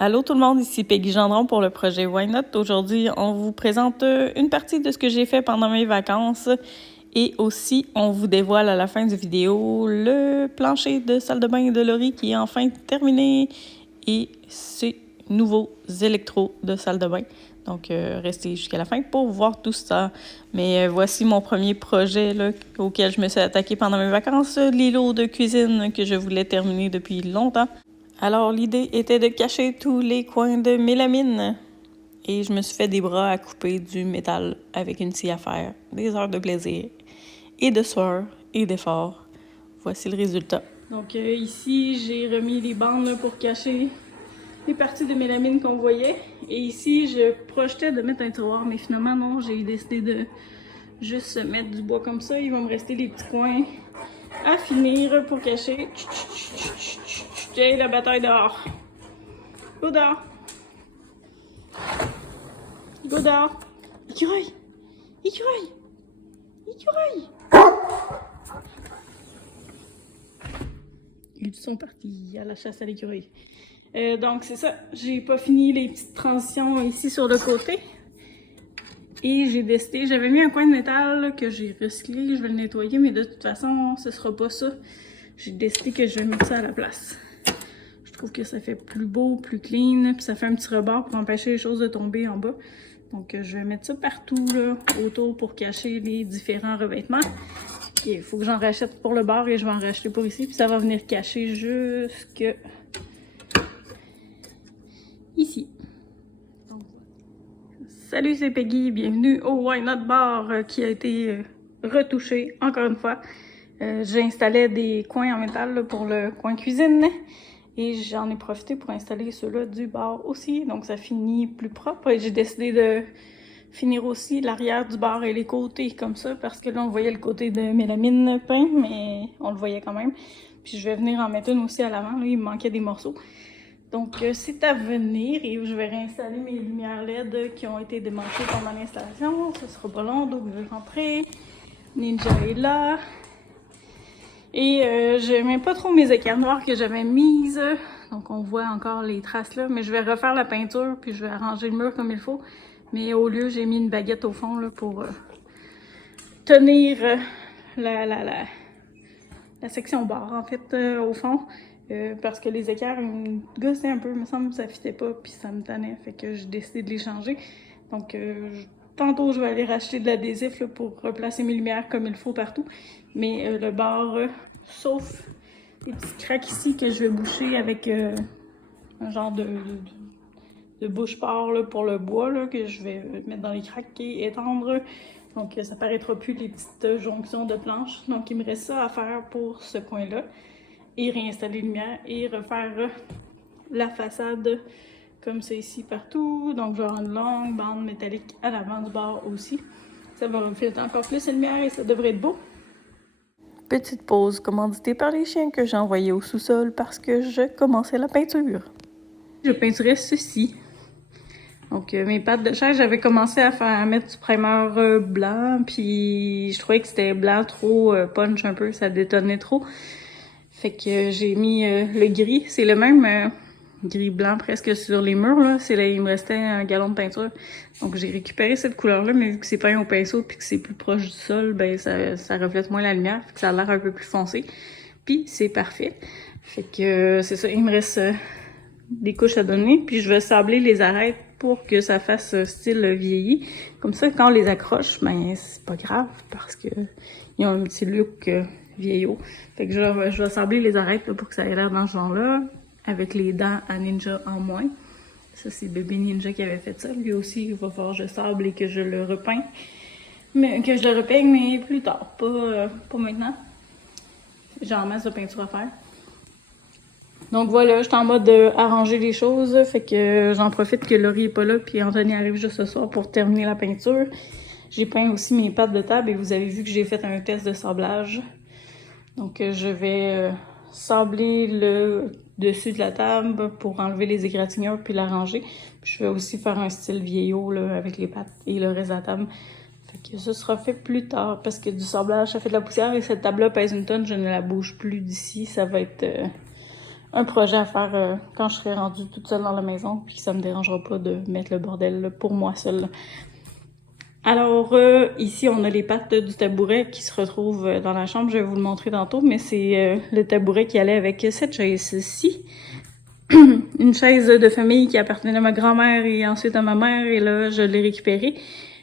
Allô tout le monde, ici Peggy Gendron pour le projet Why Not. Aujourd'hui, on vous présente une partie de ce que j'ai fait pendant mes vacances et aussi on vous dévoile à la fin de la vidéo le plancher de salle de bain de Laurie qui est enfin terminé et ses nouveaux électros de salle de bain. Donc, restez jusqu'à la fin pour voir tout ça. Mais voici mon premier projet là, auquel je me suis attaquée pendant mes vacances, l'îlot de cuisine que je voulais terminer depuis longtemps. Alors, l'idée était de cacher tous les coins de mélamine. Et je me suis fait des bras à couper du métal avec une scie à faire. Des heures de plaisir et de sueur et d'effort. Voici le résultat. Donc ici, j'ai remis les bandes là, pour cacher les parties de mélamine qu'on voyait. Et ici, je projetais de mettre un tiroir, mais finalement, non, j'ai décidé de juste mettre du bois comme ça. Il va me rester les petits coins à finir pour cacher. J'ai la bataille dehors. Go dehors. Go dehors. Écureuil. Écureuil. Écureuil. Ils sont partis à la chasse à l'écureuil. Donc c'est ça, j'ai pas fini les petites transitions ici sur le côté. Et j'ai décidé, j'avais mis un coin de métal là, que j'ai recyclé, je vais le nettoyer, mais de toute façon, ce sera pas ça. J'ai décidé que je vais mettre ça à la place. Je trouve que ça fait plus beau, plus clean, puis ça fait un petit rebord pour empêcher les choses de tomber en bas. Donc je vais mettre ça partout là, autour pour cacher les différents revêtements. Il faut que j'en rachète pour le bord et je vais en racheter pour ici, puis ça va venir cacher jusque ici. Donc, salut, c'est Peggy, bienvenue au Why Not Bar qui a été retouché encore une fois. J'installais des coins en métal là, pour le coin cuisine et j'en ai profité pour installer ceux-là du bar aussi, donc ça finit plus propre et j'ai décidé de finir aussi l'arrière du bar et les côtés comme ça parce que là on voyait le côté de mélamine peint mais on le voyait quand même. Puis je vais venir en mettre une aussi à l'avant, là il me manquait des morceaux. Donc, c'est à venir et je vais réinstaller mes lumières LED qui ont été démantelées pendant l'installation. Ce sera pas long, donc je vais rentrer. Ninja est là. Et j'aimais pas trop mes équerres noires que j'avais mises. Donc, on voit encore les traces là. Mais je vais refaire la peinture puis je vais arranger le mur comme il faut. Mais au lieu, j'ai mis une baguette au fond là, pour tenir la section barre en fait au fond. Parce que les équerres, ils me gossaient un peu, il me semble que ça fitait pas, puis ça me tannait, fait que j'ai décidé de les changer. Donc, tantôt, je vais aller racheter de l'adhésif pour replacer mes lumières comme il faut partout. Mais le bord, sauf les petits craques ici que je vais boucher avec un genre de bouche-port pour le bois là, que je vais mettre dans les craques et étendre. Donc, ça paraîtra plus les petites jonctions de planches. Donc, il me reste ça à faire pour ce coin-là. Et réinstaller les lumières et refaire la façade comme ça ici partout. Donc, je vais avoir une longue bande métallique à l'avant du bar aussi. Ça va refléter encore plus la lumière et ça devrait être beau. Petite pause commanditée par les chiens que j'ai envoyés au sous-sol parce que je commençais la peinture. Je peinturais ceci. Donc, mes pattes de chaise, j'avais commencé à mettre du primer blanc, puis je trouvais que c'était blanc trop punch un peu, ça détonnait trop. Fait que j'ai mis le gris. C'est le même gris blanc presque sur les murs, là. Il me restait un gallon de peinture. Donc j'ai récupéré cette couleur-là, mais vu que c'est peint au pinceau puis que c'est plus proche du sol, ben ça reflète moins la lumière, fait que ça a l'air un peu plus foncé. Puis c'est parfait. Fait que c'est ça, il me reste des couches à donner. Puis je vais sabler les arêtes pour que ça fasse style vieilli. Comme ça, quand on les accroche, ben c'est pas grave parce que ils ont un petit look vieillot. Fait que je vais sabler les arêtes là, pour que ça ait l'air dans ce genre-là, avec les dents à Ninja en moins. Ça, c'est bébé Ninja qui avait fait ça. Lui aussi, il va falloir que je sable et que je le repeins. Mais plus tard, pas maintenant. J'ai en masse de peinture à faire. Donc voilà, je suis en mode de arranger les choses, fait que j'en profite que Laurie est pas là, puis Anthony arrive juste ce soir pour terminer la peinture. J'ai peint aussi mes pattes de table et vous avez vu que j'ai fait un test de sablage. Donc je vais sabler le dessus de la table pour enlever les égratignures puis l'arranger. Puis je vais aussi faire un style vieillot là, avec les pattes et le reste de la table. Fait que ça sera fait plus tard parce que du sablage, ça fait de la poussière et cette table-là pèse une tonne, je ne la bouge plus d'ici. Ça va être un projet à faire quand je serai rendue toute seule dans la maison, puis ça me dérangera pas de mettre le bordel là, pour moi seule. Alors, ici, on a les pattes du tabouret qui se retrouvent dans la chambre. Je vais vous le montrer tantôt, mais c'est le tabouret qui allait avec cette chaise-ci. Une chaise de famille qui appartenait à ma grand-mère et ensuite à ma mère, et là, je l'ai récupérée.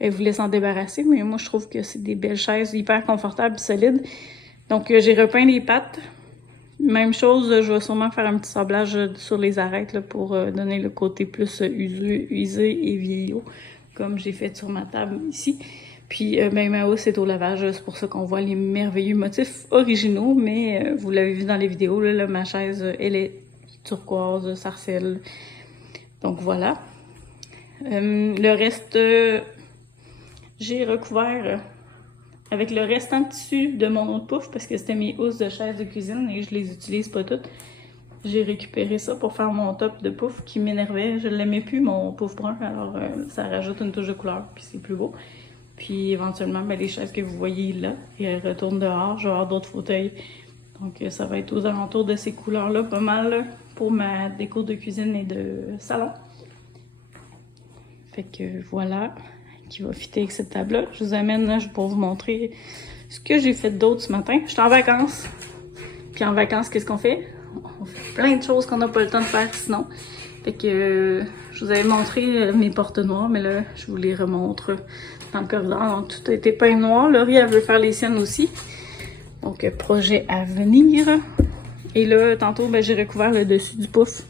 Elle voulait s'en débarrasser, mais moi, je trouve que c'est des belles chaises hyper confortables et solides. Donc, j'ai repeint les pattes. Même chose, je vais sûrement faire un petit sablage sur les arêtes là, pour donner le côté plus usé et vieillot, comme j'ai fait sur ma table ici. Puis ben, ma housse est au lavage, c'est pour ça qu'on voit les merveilleux motifs originaux, mais vous l'avez vu dans les vidéos, là, ma chaise, elle est turquoise, sarcelle. Donc voilà. Le reste, j'ai recouvert avec le restant de tissu de mon autre pouf, parce que c'était mes housses de chaise de cuisine et je les utilise pas toutes. J'ai récupéré ça pour faire mon top de pouf qui m'énervait. Je l'aimais plus, mon pouf brun, alors ça rajoute une touche de couleur, puis c'est plus beau. Puis éventuellement, ben, les chaises que vous voyez là, et elles retournent dehors. Je vais avoir d'autres fauteuils. Donc ça va être aux alentours de ces couleurs-là, pas mal là, pour ma déco de cuisine et de salon. Fait que voilà, qui va fitter avec cette table-là. Je vous amène là pour vous montrer ce que j'ai fait d'autre ce matin. Je suis en vacances. Puis en vacances, qu'est-ce qu'on fait? On fait plein de choses qu'on n'a pas le temps de faire sinon. Fait que je vous avais montré mes portes noires, mais là, je vous les remontre dans le corridor. Donc tout a été peint noir. Laurie, elle veut faire les siennes aussi. Donc projet à venir. Et là, tantôt, ben, j'ai recouvert le dessus du pouf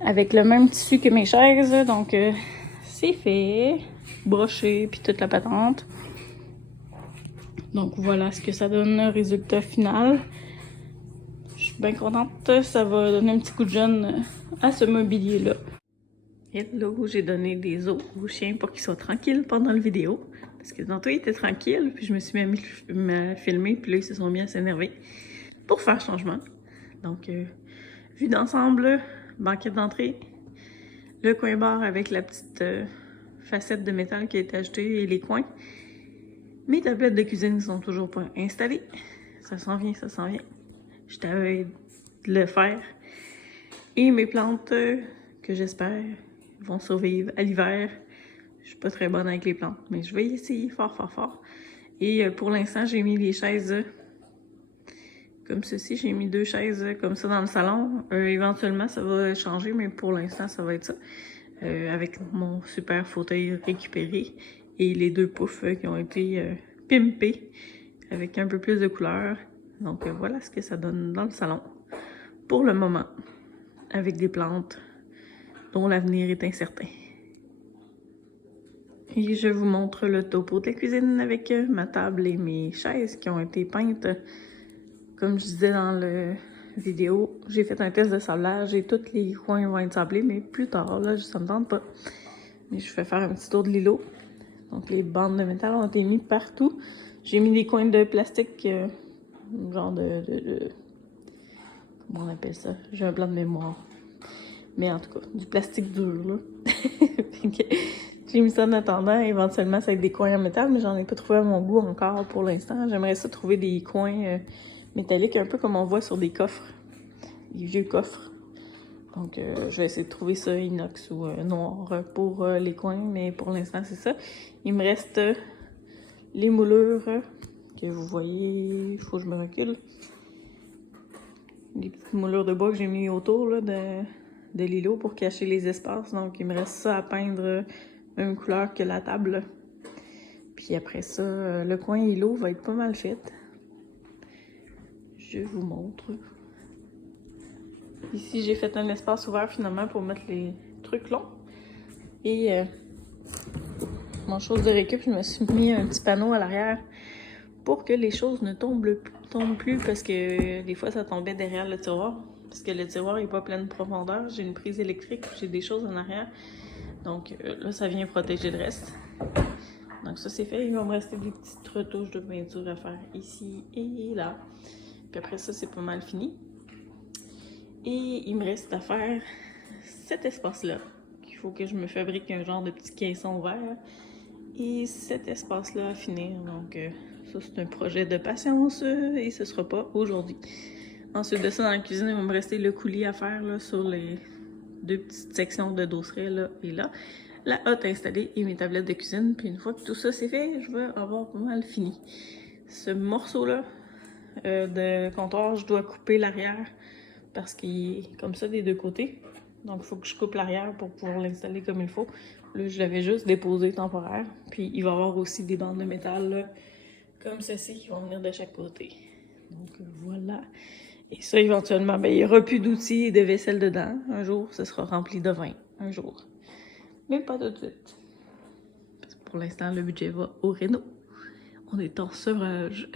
avec le même tissu que mes chaises. Donc c'est fait. Broché, puis toute la patente. Donc voilà ce que ça donne, le résultat final. Je suis bien contente, ça va donner un petit coup de jeune à ce mobilier-là. Hello, j'ai donné des os aux chiens pour qu'ils soient tranquilles pendant la vidéo. Parce que tantôt, ils étaient tranquilles, puis je me suis mis à filmer, puis là, ils se sont mis à s'énerver pour faire changement. Donc, vue d'ensemble, banquette d'entrée, le coin bar avec la petite facette de métal qui a été ajoutée et les coins. Mes tablettes de cuisine ne sont toujours pas installées. Ça s'en vient, ça s'en vient. Je t'avais de le faire. Et mes plantes, que j'espère vont survivre à l'hiver. Je suis pas très bonne avec les plantes, mais je vais y essayer fort, fort, fort. Et pour l'instant, j'ai mis les chaises comme ceci. J'ai mis 2 chaises comme ça dans le salon. Éventuellement, ça va changer, mais pour l'instant, ça va être ça. Avec mon super fauteuil récupéré et les 2 poufs qui ont été pimpés avec un peu plus de couleur. Donc voilà ce que ça donne dans le salon pour le moment, avec des plantes dont l'avenir est incertain. Et je vous montre le topo de la cuisine avec ma table et mes chaises qui ont été peintes. Comme je disais dans la vidéo, j'ai fait un test de sablage et tous les coins vont être sablés, mais plus tard, là, ça me tente pas. Mais je vais faire un petit tour de l'îlot. Donc les bandes de métal ont été mises partout. J'ai mis des coins de plastique, genre comment on appelle ça? J'ai un blanc de mémoire. Mais en tout cas, du plastique dur, là. J'ai mis ça en attendant. Éventuellement, ça va être des coins en métal, mais j'en ai pas trouvé à mon goût encore pour l'instant. J'aimerais ça trouver des coins métalliques, un peu comme on voit sur des coffres. Des vieux coffres. Donc, je vais essayer de trouver ça inox ou noir pour les coins, mais pour l'instant, c'est ça. Il me reste les moulures que vous voyez. Il faut que je me recule. Les petites moulures de bois que j'ai mis autour là, de l'îlot pour cacher les espaces. Donc, il me reste ça à peindre même couleur que la table. Puis après ça, le coin îlot va être pas mal fait. Je vous montre. Ici, j'ai fait un espace ouvert finalement pour mettre les trucs longs. Et mon chose de récup, je me suis mis un petit panneau à l'arrière pour que les choses ne tombent plus parce que des fois ça tombait derrière le tiroir. Parce que le tiroir n'est pas plein de profondeur. J'ai une prise électrique, j'ai des choses en arrière. Donc là, ça vient protéger le reste. Donc ça, c'est fait. Il va me rester des petites retouches de peinture à faire ici et là. Puis après ça, c'est pas mal fini. Et il me reste à faire cet espace-là. Il faut que je me fabrique un genre de petit caisson vert. Et cet espace-là à finir. Donc ça, c'est un projet de patience et ce sera pas aujourd'hui. Ensuite de ça, dans la cuisine, il va me rester le coulis à faire là, sur les 2 petites sections de dosseret là et là. La hotte installée et mes tablettes de cuisine. Puis une fois que tout ça c'est fait, je vais avoir pas mal fini. Ce morceau-là de comptoir, je dois couper l'arrière parce qu'il est comme ça des deux côtés. Donc il faut que je coupe l'arrière pour pouvoir l'installer comme il faut. Là, je l'avais juste déposé temporaire. Puis il va y avoir aussi des bandes de métal là, comme ceci qui vont venir de chaque côté. Donc voilà. Et ça, éventuellement, ben, il n'y aura plus d'outils et de vaisselle dedans. Un jour, ce sera rempli de vin. Un jour. Mais pas tout de suite. Parce que pour l'instant, le budget va au réno. On est en sevrage.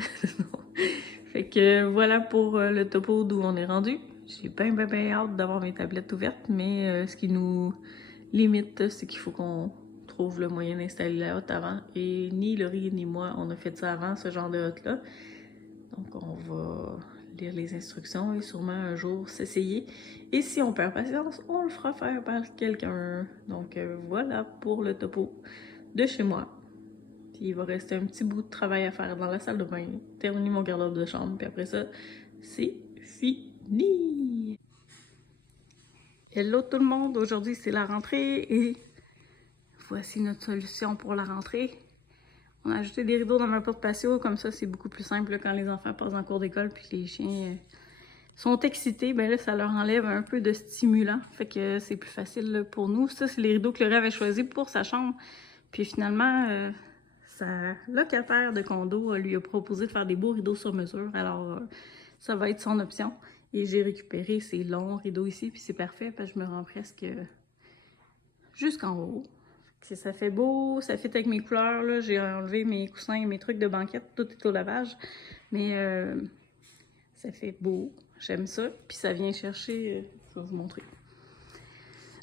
Fait que voilà pour le topo d'où on est rendu. J'ai bien hâte d'avoir mes tablettes ouvertes, mais ce qui nous limite, c'est qu'il faut qu'on trouve le moyen d'installer la hotte avant. Et ni Laurie ni moi, on a fait ça avant, ce genre de hotte-là. Donc on va lire les instructions et sûrement un jour s'essayer. Et si on perd patience, on le fera faire par quelqu'un. Donc voilà pour le topo de chez moi. Puis il va rester un petit bout de travail à faire dans la salle de bain, terminer mon garde-robe de chambre, puis après ça, c'est fini! Hello tout le monde! Aujourd'hui c'est la rentrée et voici notre solution pour la rentrée. On a ajouté des rideaux dans ma porte patio, comme ça c'est beaucoup plus simple là, quand les enfants passent en cours d'école puis que les chiens sont excités, ben là ça leur enlève un peu de stimulant, fait que c'est plus facile là, pour nous. Ça c'est les rideaux que Laurie avait choisi pour sa chambre, puis finalement sa locataire de condo lui a proposé de faire des beaux rideaux sur mesure, alors ça va être son option. Et j'ai récupéré ces longs rideaux ici, puis c'est parfait parce que je me rends presque jusqu'en haut. Ça fait beau, ça fit avec mes couleurs. J'ai enlevé mes coussins et mes trucs de banquette, tout est au lavage. Mais ça fait beau, j'aime ça. Puis ça vient chercher, je vais vous montrer.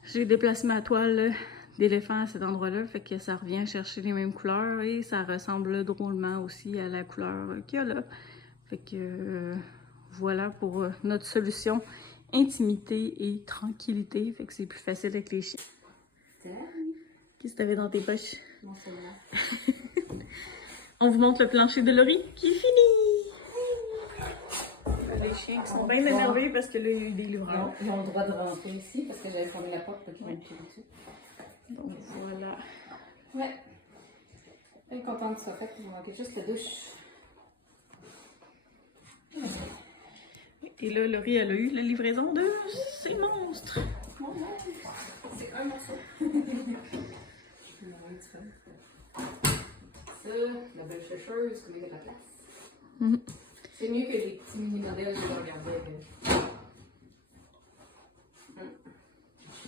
J'ai déplacé ma toile d'éléphant à cet endroit-là, fait que ça revient chercher les mêmes couleurs et ça ressemble drôlement aussi à la couleur qu'il y a là. Fait que voilà pour notre solution intimité et tranquillité, fait que c'est plus facile avec les chiens. Qu'est-ce que t'avais dans tes poches? Mon cellulaire. On vous montre le plancher de Laurie qui est fini! Les chiens qui sont bien énervés parce que là, il y a eu des livreurs. Ils ont le droit de rentrer ici parce que j'avais fermé la porte pour qu'ils rentrent dessus. Donc voilà. Ouais. Je suis contente que ça soit fait. Il manquait juste la douche. Et là, Laurie, elle a eu la livraison de ces monstres. C'est un morceau. Ça, la belle chercheuse, comme il y a de la place. C'est mieux que les petits mini-modèles que je regardais.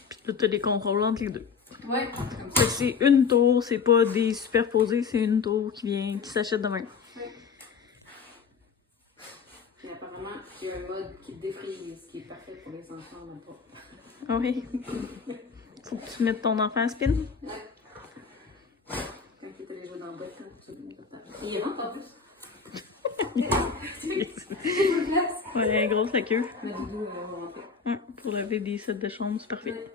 Puis là, t'as des contrôles entre les deux. Ouais, comme ça. Fait que c'est une tour, c'est pas des superposés, c'est une tour qui s'achète demain. Ouais. Puis apparemment, il y a un mode qui défrise, qui est parfait pour les enfants là-bas. Ah oui. Faut que tu mettes ton enfant à spin. Ouais. Quand il était les jouets dans le boîte, il rentre en plus. Ouais, grosse la queue. Ma doudou, va rentrer. Ouais, pour laver des sets de chambre, c'est parfait. Ouais.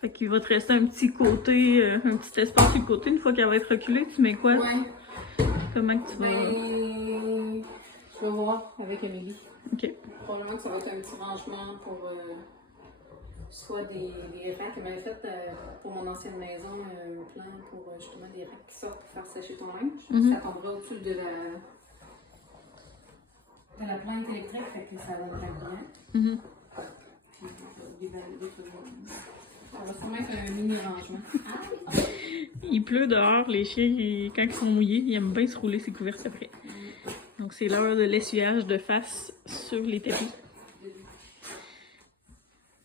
Fait qu'il va te rester un petit côté, un petit espace sur le côté. Une fois qu'elle va être reculée, tu mets quoi? Ouais. Comment que tu vas... Ben, je vais voir avec Amélie. Ok. Probablement que ça va être un petit rangement pour soit des racks. Elle m'avait fait pour mon ancienne maison un plan pour justement des racks qui sortent pour faire sécher ton linge. Ça tombera au-dessus de la plante électrique, fait que ça va être bien. Puis je vais valider tout le monde. Ça va sûrement être un mini rangement. Il pleut dehors, les chiens, quand ils sont mouillés, ils aiment bien se rouler ses couvertes après. Donc c'est l'heure de l'essuyage de face sur les tapis.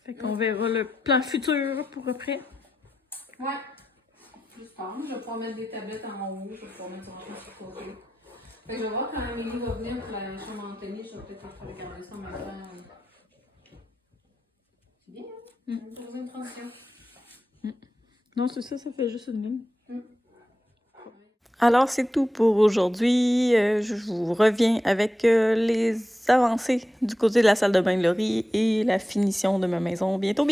Fait qu'on verra le plan futur pour après. Ouais. Plus tard, je vais pouvoir mettre des tablettes en haut, je vais pouvoir mettre du rangement sur le côté. Fait que je vais voir quand Amélie va venir pour la chambre Anthony, je vais peut-être faire regarder ça en même temps. C'est bien, hein? Pour une transition. Non, c'est ça, ça fait juste une ligne. Alors, c'est tout pour aujourd'hui. Je vous reviens avec les avancées du côté de la salle de bain de Laurie et la finition de ma maison bientôt.